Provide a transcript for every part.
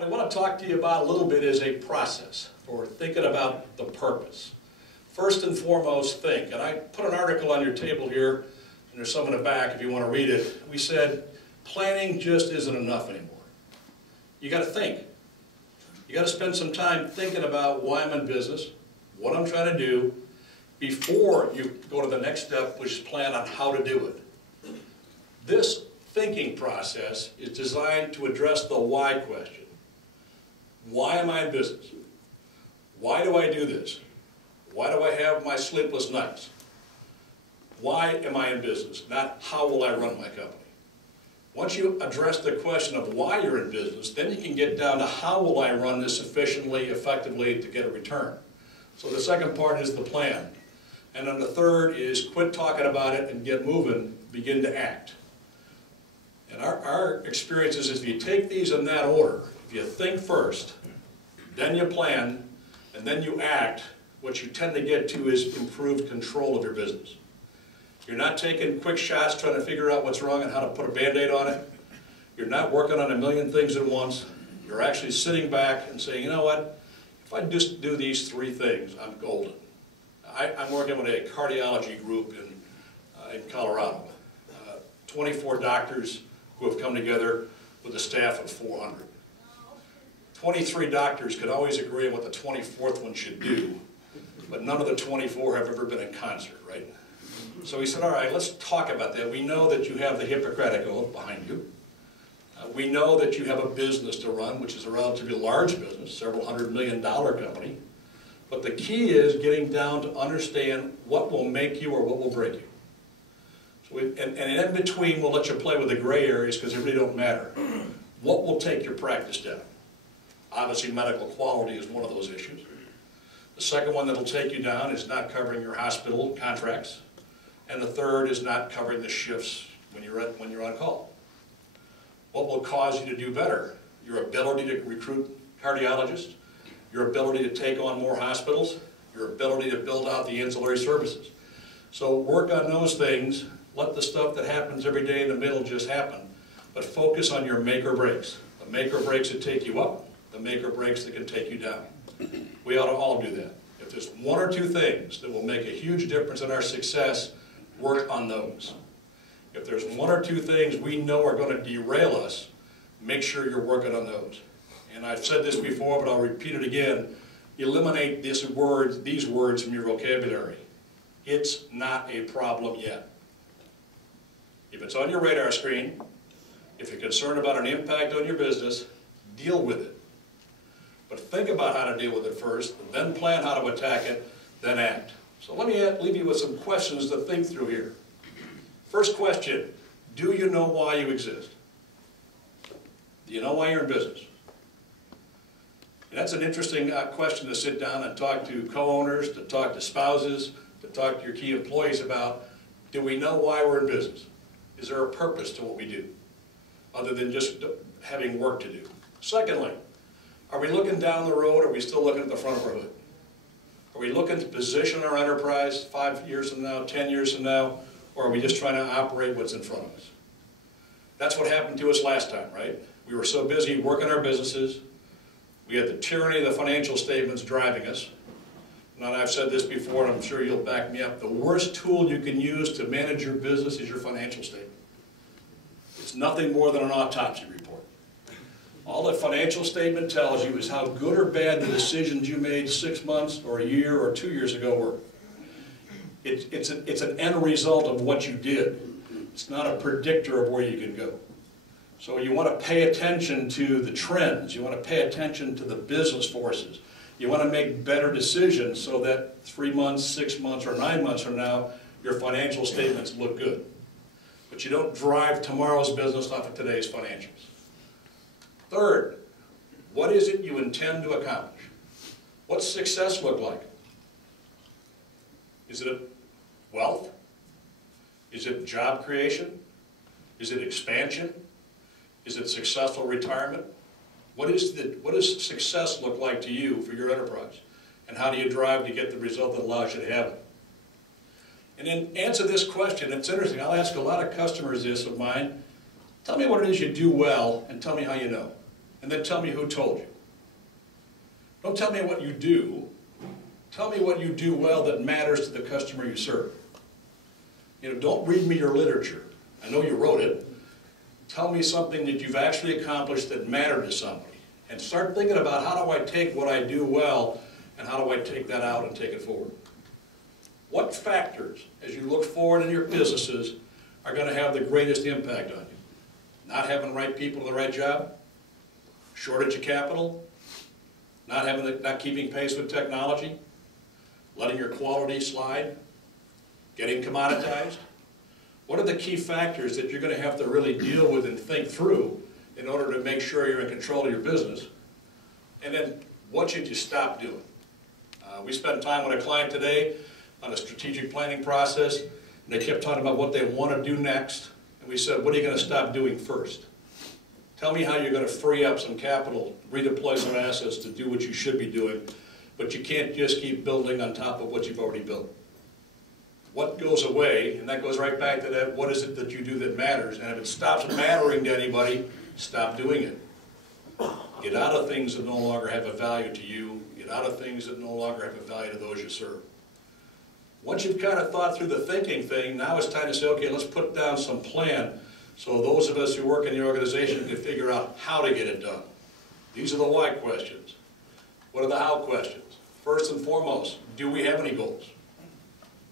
What I want to talk to you about a little bit is a process for thinking about the purpose. First and foremost, think. And I put an article on your table here, and there's some in the back if you want to read it. We said, planning just isn't enough anymore. You got to think. You got to spend some time thinking about why I'm in business, what I'm trying to do, before you go to the next step, which is plan on how to do it. This thinking process is designed to address the why question. Why am I in business? Why do I do this? Why do I have my sleepless nights? Why am I in business? Not how will I run my company. Once you address the question of why you're in business, then you can get down to how will I run this efficiently, effectively to get a return. So the second part is the plan. And then the third is quit talking about it and get moving, begin to act. And our experience is if you take these in that order, if you think first, then you plan, and then you act, what you tend to get to is improved control of your business. You're not taking quick shots trying to figure out what's wrong and how to put a Band-Aid on it. You're not working on a million things at once. You're actually sitting back and saying, you know what, if I just do these three things, I'm golden. I'm working with a cardiology group in Colorado. 24 doctors who have come together with a staff of 400. 23 doctors could always agree on what the 24th one should do, but none of the 24 have ever been in concert, right? So we said, all right, let's talk about that. We know that you have the Hippocratic Oath behind you. We know that you have a business to run, which is a relatively large business, several $100 million company. But the key is getting down to understand what will make you or what will break you. So and in between, we'll let you play with the gray areas because they really don't matter. What will take your practice down? Obviously, medical quality is one of those issues. The second one that'll take you down is not covering your hospital contracts. And the third is not covering the shifts when you're on call. What will cause you to do better? Your ability to recruit cardiologists, your ability to take on more hospitals, your ability to build out the ancillary services. So work on those things. Let the stuff that happens every day in the middle just happen. But focus on your make or breaks. The make or breaks that take you up, the make or breaks that can take you down. We ought to all do that. If there's one or two things that will make a huge difference in our success, work on those. If there's one or two things we know are going to derail us, make sure you're working on those. And I've said this before, but I'll repeat it again. Eliminate these words from your vocabulary. It's not a problem yet. If it's on your radar screen, if you're concerned about an impact on your business, deal with it. But think about how to deal with it first, then plan how to attack it, then act. So let me leave you with some questions to think through here. First question, do you know why you exist? Do you know why you're in business? And that's an interesting question to sit down and talk to co-owners, to talk to spouses, to talk to your key employees about. Do we know why we're in business? Is there a purpose to what we do, other than just having work to do? Secondly, are we looking down the road, or are we still looking at the front of our hood? Are we looking to position our enterprise 5 years from now, 10 years from now, or are we just trying to operate what's in front of us? That's what happened to us last time, right? We were so busy working our businesses. We had the tyranny of the financial statements driving us. Now, I've said this before, and I'm sure you'll back me up. The worst tool you can use to manage your business is your financial statement. It's nothing more than an autopsy report. All the financial statement tells you is how good or bad the decisions you made 6 months or a year or 2 years ago were. It's an end result of what you did. It's not a predictor of where you can go. So you want to pay attention to the trends. You want to pay attention to the business forces. You want to make better decisions so that 3 months, 6 months, or 9 months from now, your financial statements look good. But you don't drive tomorrow's business off of today's financials. Third, what is it you intend to accomplish? What's success look like? Is it wealth? Is it job creation? Is it expansion? Is it successful retirement? What does success look like to you for your enterprise? And how do you drive to get the result that allows you to have it? And then answer this question. It's interesting. I'll ask a lot of customers this of mine. Tell me what it is you do well and tell me how you know. and then tell me who told you. Don't tell me what you do. Tell me what you do well that matters to the customer you serve. You know, don't read me your literature. I know you wrote it. Tell me something that you've actually accomplished that mattered to somebody. And start thinking about, how do I take what I do well and how do I take that out and take it forward? What factors, as you look forward in your businesses, are going to have the greatest impact on you? Not having the right people in the right job? Shortage of capital? Not keeping pace with technology? Letting your quality slide? Getting commoditized? What are the key factors that you're going to have to really deal with and think through in order to make sure you're in control of your business? And then, what should you stop doing? We spent time with a client today on a strategic planning process, and they kept talking about what they want to do next. And we said, what are you going to stop doing first? Tell me how you're going to free up some capital, redeploy some assets to do what you should be doing, but you can't just keep building on top of what you've already built. What goes away, and that goes right back to that, what is it that you do that matters? And if it stops mattering to anybody, stop doing it. Get out of things that no longer have a value to you. Get out of things that no longer have a value to those you serve. Once you've kind of thought through the thinking thing, now it's time to say, okay, let's put down some plan so those of us who work in the organization can figure out how to get it done. These are the why questions. What are the how questions? First and foremost, do we have any goals?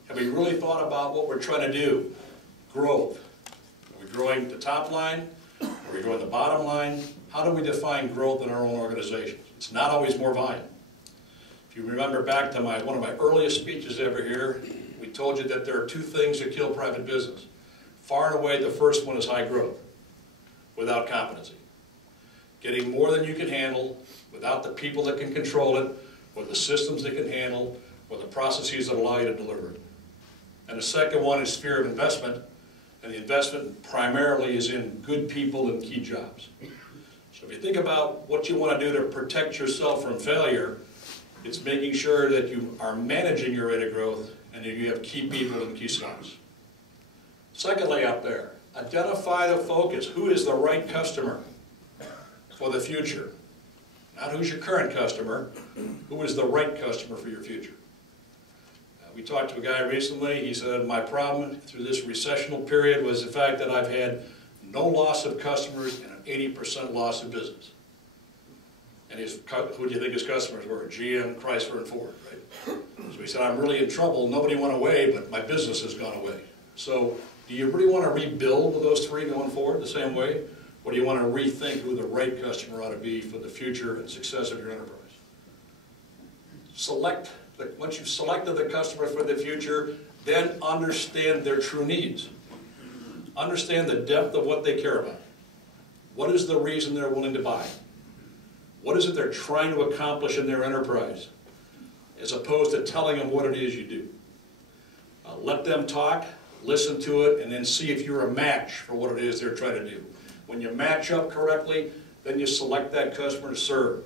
Have we really thought about what we're trying to do? Growth. Are we growing the top line? Are we growing the bottom line? How do we define growth in our own organizations? It's not always more volume. If you remember back to one of my earliest speeches ever here, we told you that there are two things that kill private business. Far and away, the first one is high growth, without competency. Getting more than you can handle, without the people that can control it, or the systems that can handle, or the processes that allow you to deliver it. And the second one is fear of investment, and the investment primarily is in good people and key jobs. So if you think about what you want to do to protect yourself from failure, it's making sure that you are managing your rate of growth and that you have key people and key slots. Secondly, up there, identify the focus. Who is the right customer for the future? Not who's your current customer, who is the right customer for your future? We talked to a guy recently. He said, my problem through this recessional period was the fact that I've had no loss of customers and an 80% loss of business. And who do you think his customers were? GM, Chrysler, and Ford, right? So he said, I'm really in trouble. Nobody went away, but my business has gone away. So do you really want to rebuild with those three going forward the same way? Or do you want to rethink who the right customer ought to be for the future and success of your enterprise? Once you've selected the customer for the future, then understand their true needs. Understand the depth of what they care about. What is the reason they're willing to buy? What is it they're trying to accomplish in their enterprise, as opposed to telling them what it is you do? Let them talk, listen to it, and then see if you're a match for what it is they're trying to do. When you match up correctly, then you select that customer to serve.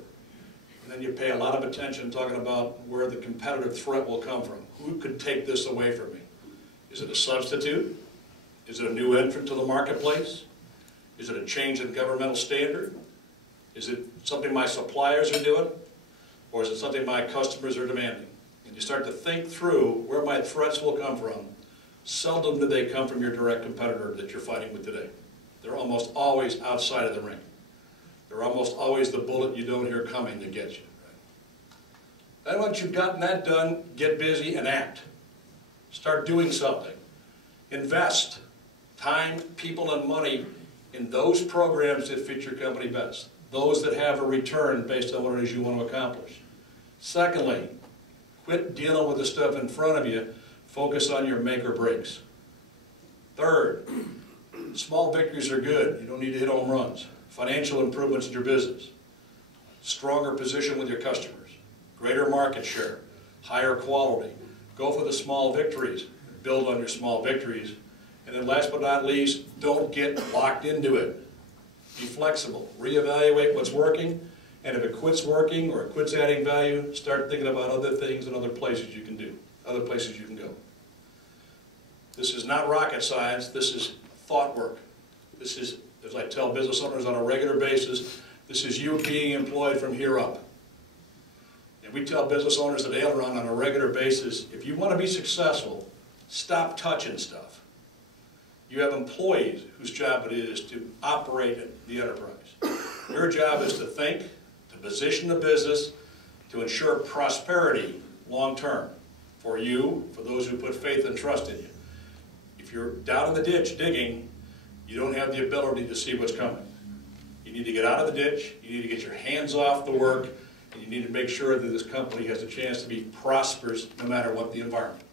And then you pay a lot of attention talking about where the competitive threat will come from. Who could take this away from me? Is it a substitute? Is it a new entrant to the marketplace? Is it a change in governmental standard? Is it something my suppliers are doing? Or is it something my customers are demanding? And you start to think through where my threats will come from. Seldom do they come from your direct competitor that you're fighting with today. They're almost always outside of the ring. They're almost always the bullet you don't hear coming to get you. Right? Then once you've gotten that done, get busy and act. Start doing something. Invest time, people, and money in those programs that fit your company best. Those that have a return based on what it is you want to accomplish. Secondly, quit dealing with the stuff in front of you. Focus on your make or breaks. Third, small victories are good. You don't need to hit home runs. Financial improvements in your business. Stronger position with your customers. Greater market share. Higher quality. Go for the small victories. Build on your small victories. And then last but not least, don't get locked into it. Be flexible. Reevaluate what's working. And if it quits working or it quits adding value, start thinking about other things and other places you can do. Other places you can go. This is not rocket science. This is thought work. This is, as I tell business owners on a regular basis, This is you being employed from here up. And we tell business owners that Ale run on a regular basis, if you want to be successful, stop touching stuff. You have employees whose job it is to operate the enterprise. Your job is to think, to position the business, to ensure prosperity long term for you, for those who put faith and trust in you. If you're down in the ditch digging, you don't have the ability to see what's coming. You need to get out of the ditch, you need to get your hands off the work, and you need to make sure that this company has a chance to be prosperous no matter what the environment.